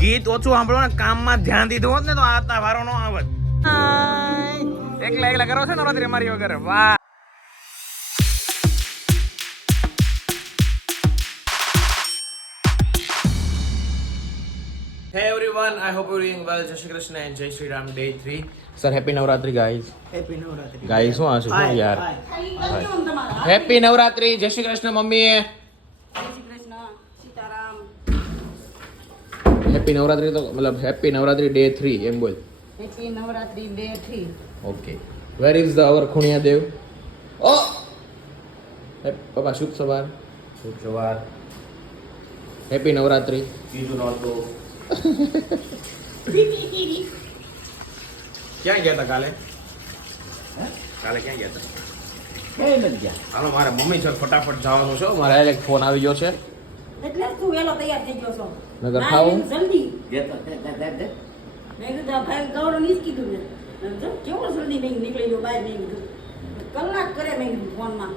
ગીત ઓછું સાંભળો ને કામમાં ધ્યાન દીધું હોત ને તો આ વારો નો આવત. એકલા એકલા કરો છો નવરાત્રી અમારી વગર. વાહ. Hey everyone, I hope you're doing well. Jai Shri Krishna and Jai Shri Ram Day 3. Sir, happy Navratri guys. Happy Navratri. Guys, શું આશું શું યાર. Happy Navratri. Jai Shri Krishna mummy. જય શ્રી કૃષ્ણ સીતારામ. Happy Navratri તો મતલબ Happy Navratri Day 3 એમ બોલ. Happy Navratri Day 3. Okay. Where is the our Khuniya Dev? Oh! Papa શુભ સવાર. શુભ સવાર. Happy Navratri. બીજું નહોતું. ક્યાં ગયા હતા કાલે? કાલે ક્યાં ગયા હતા? કઈ નથી ગયા. હાલો મારે મમ્મી છે ફટાફટ જવાનું છે. મારે એક ફોન આવી ગયો છે. એટલે જ તું વેલો તૈયાર થઈ ગયો છો. નગર ખાવું? જલ્દી. દેતો દે. મેં કીધું આ ભાઈ ગૌરવ ની જ કીધું ને. કેવો જલ્દી મેં નીકળી ગયો બહાર મેં કીધું. કલાક કરે મેં કીધું ફોનમાં.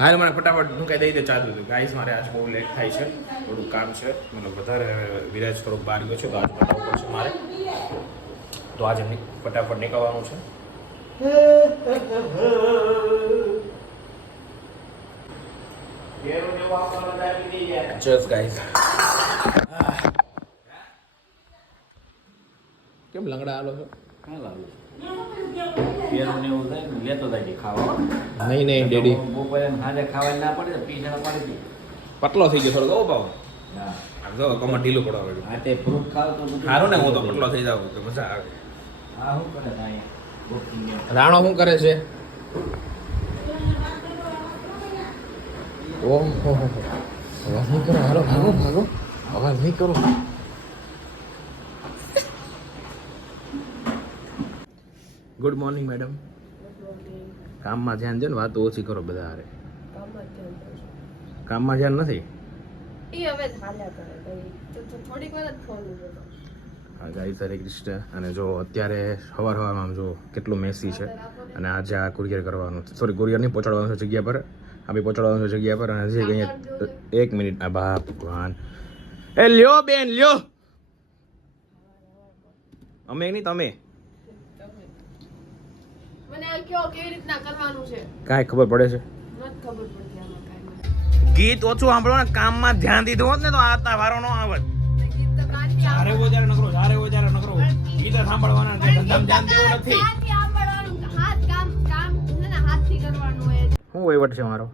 હાલ મને ફટાફટ હું કઈ દઈ દે ચાલુ હતું. ગાઈસ મારે આજ બહુ લેટ થાય છે. થોડું કામ છે. મને વધારે વિરાજ થોડુંક બહાર ગયો છે તો આજ પટાવવું પડશે મારે. તો આજે ફટાફટ નીકળવાનું છે. Cheers guys. કેમ લંગડા આલો છો? કાં લાવું પેલું ને એવું થાય ને લેતો જાય ખાવા. નહીં નહીં ડેડી બપોરે સાંજે ખાવાની ના પડે પીને પડી હતી. પતલો થઈ ગયો થોડો ભાવ. હા આમ જો કમર ઢીલું પડવા માંડ્યું. આ તે ફ્રૂટ ખાવ તો બધું સારું ને હું તો પતલો થઈ જાઉં તો મજા આવે. હા શું કરે ત્યાં બુકિંગ રાણો શું કરે છે? ઓહ હો હો અવાજ નહીં કરો. હાલો ભાગો ભાગો. અવાજ નહીં કરો. Good morning madam. કામમાં ધ્યાન દે ને વાતો ઓછી કરો બધા હારે. કામમાં ધ્યાન નથી. હા ગાઈસ હરે કૃષ્ણ. અને જો અત્યારે સવારમાં આમ જો કેટલું મેસી છે. અને આજે આ કુરિયર કરવાનું છે. સોરી કુરિયર નહીં પહોંચાડવાનું છે જગ્યા પર. આ બી પહોંચાડવાનું છે જગ્યા પર. અને હજી અહીંયા 1 મિનિટ. આ બાપ ભગવાન. એ લ્યો બેન લ્યો. અમે નહીં તમે. મને આ કયો કેવી રીતના કરવાનું છે કાંઈ ખબર પડે છે? નથી ખબર પડતી આમાં કાંઈ. ગીત ઓછું સાંભળો ને કામમાં ધ્યાન દીધું હોત ને તો આ વારો નો આવત. ગીત તો કાનથી જ્યારે હોય ત્યારે નકરો ગીત સાંભળવાના છે. ધંધામાં ધ્યાન દેવું નથી. કાનથી સાંભળવાનું, કામ ના હાથથી કરવાનું હોય. શું વહીવટ છે મારો?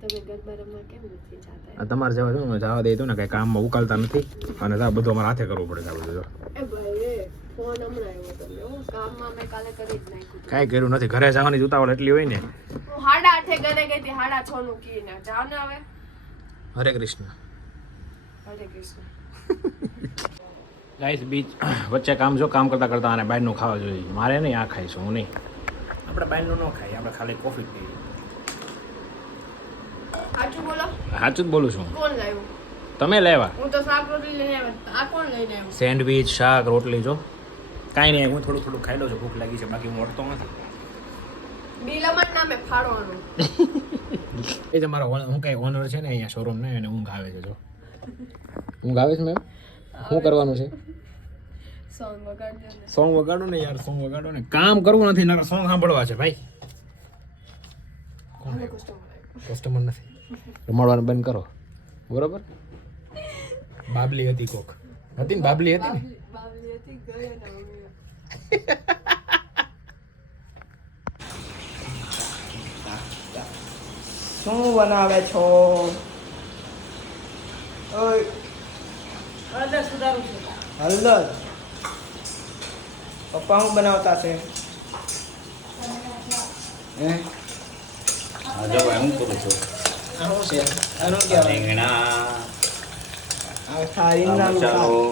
તમે ગરબા રમવા કેમ નથી જાતા? આ તમારે જવા દો ને. જવા દે તો ને કઈ કામમાં ઉકાલતા નથી. અને આ બધું અમારે હાથે કરવું પડે છે આ બધું. જો એ ભાઈ ફોન હમણાં આવ્યો તમને. હું કામમાં મેં કાલે કરી જ નાખ્યું. કાંઈ કર્યું નથી. ઘરે જવાની ઉતાવળ એટલી હોય ને. હું 8:30 ઘરે ગઈ હતી, 6:30 નું કીને જાવ ને હવે. હરે કૃષ્ણ. હરે કૃષ્ણ. ગાઈસ બીચ વચ્ચે કામ જો કામ કરતા કરતા આને બહારનું ખાવા જોઈએ. મારે નહીં આ ખાઈશું હું નહીં. આપણે બહારનું ન ખાઈએ. આપણે ખાલી કોફી પીએ. સાચું બોલો. સાચું જ બોલું છું. કોણ લાવ્યું? તમે લેવા હું તો શાક રોટલી લઈને આવ્યો. આ કોણ લઈને આવ્યું? સેન્ડવીચ શાક રોટલી જો કાંઈ નહીં. હું થોડું ખાઈ લઉં છું. ભૂખ લાગી છે. બાકી હું અટતો નથી. બિલ અમાર નામે ફાડવાનું. એ જ મારો હું કઈ ઓનર છે ને અહીંયા શોરૂમ ને એને ઊંઘ આવે છે. જો ઊંઘ આવે છે મેમ. શું કરવાનું છે? સોંગ વગાડજો ને. સોંગ વગાડો ને યાર. સોંગ વગાડો ને. કામ કરવું નથી નકર સોંગ સાંભળવા છે ભાઈ. કોણ કસ્ટમર નથી. રમાડવાનું બંધ કરો બરોબર. બાબલી હતી કોક હતી ને. બાબલી હતી ને. બાબલી હતી ગઈ ને હવે. શું બનાવે છો? ઓય હળદર સુધારું છે. હળદર પપ્પા શું બનાવતા છે? હે હા જો ભાઈ હું કરું છું આ શું છે? આનું કહેવાય રીંગણા આ થાળી ના મસાલો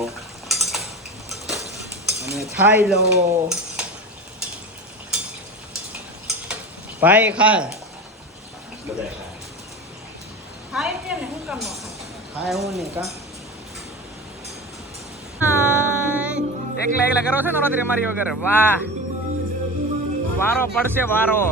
અને ખાઈ લો ભાઈ. ખાય બધા ખાય છે ને. હું કામ ન ખાય? હું નહીં કા. એકલા એકલા કરો છો નવરાત્રી અમારી વગર. વાહ વારો પડશે વારો.